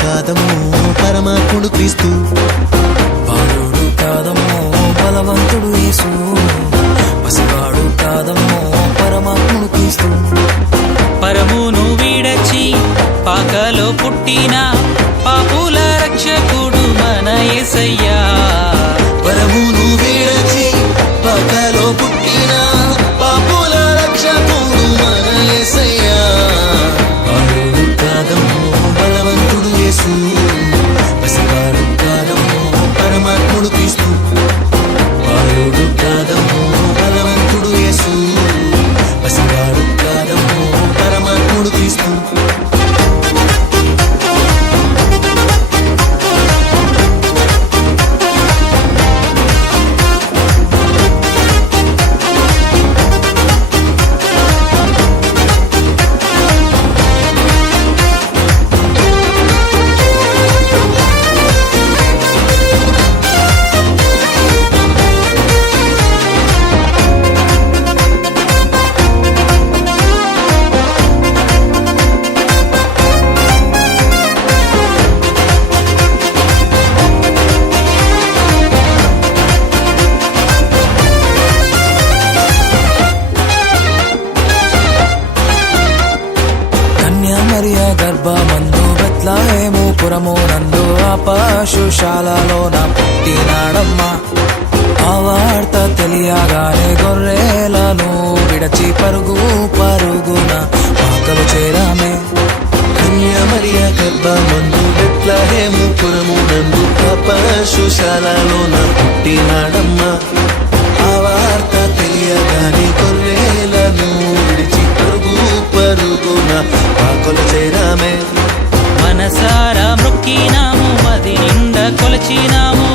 కాదము పరమాత్ముడు క్రీస్తు, బాలుడు కాదమ్మో బలవంతుడు యేసు, పసివాడు కాదమ్మో పరమాత్ముడు క్రీస్తు. పరమును వీడచి పాకలో పుట్టిన పాపుల రక్షకుడు మన యేసయ్యా. పరమును వీడచి పాకలో పుట్టిన పాపుల రక్షకుడు మన యేసయ్యా. బాలుడు కాదము బలవంతుడు యేసు, పసివాడు కాదము పరమాత్ముడు క్రీస్తు, బాలుడు కాదము బలవంతుడు యేసు, పసివాడు కాదము పరమాత్ముడు క్రీస్తు. మరియ గర్భమందు బెత్లెహేము పురము నందు ఆ పశుశాలలోన పుట్టినాడమ్మా. ఆ వార్త తెలియగానే గొర్రెలను విడచి పరుగు పరుగున పాకలు చేరామే. కన్యామరియ గర్భమందు బెత్లెహేము పురము నందు ఆ పశుశాలలోన పుట్టినాడమ్మా. ఆ వార్త తెలియగానే గొర్రెలను విడిచి పరుగు పరుగున పాకలు చేరామే. మనసారా మొక్కినాము మది నిండా కొలచినాము,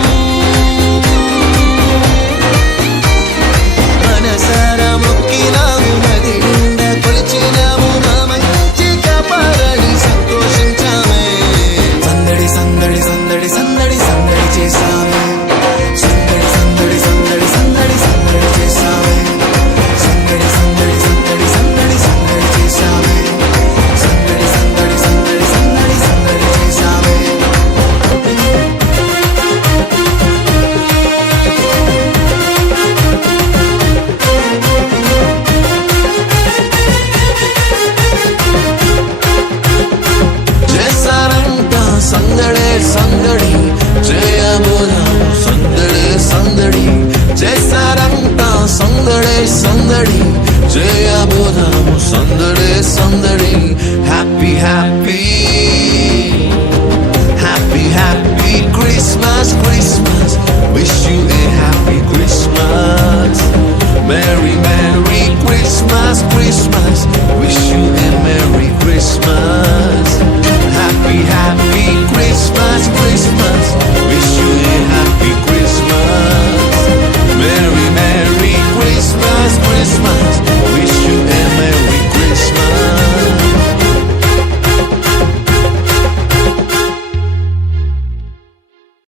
మనసారా మొక్కినాము మది నిండా కొలిచినాము, మా మంచి కాపాడని సంతోషించామే. సందడి సందడి సందడి సందడి సందడి చేశామే, సందడి సందడి సందడి సందడి సందడి చేశామే, సందడి సందడి సందడి సందడి సందడి చేశామే, సందడి సందడి సందడి సందడి సందడి చేశామే. చేశారంట సందడే సందడి చేయబోదాము సందడే సందడి, చేశారంట సందడే సందడి చేయబోదాము సందడే సందడి. Happy happy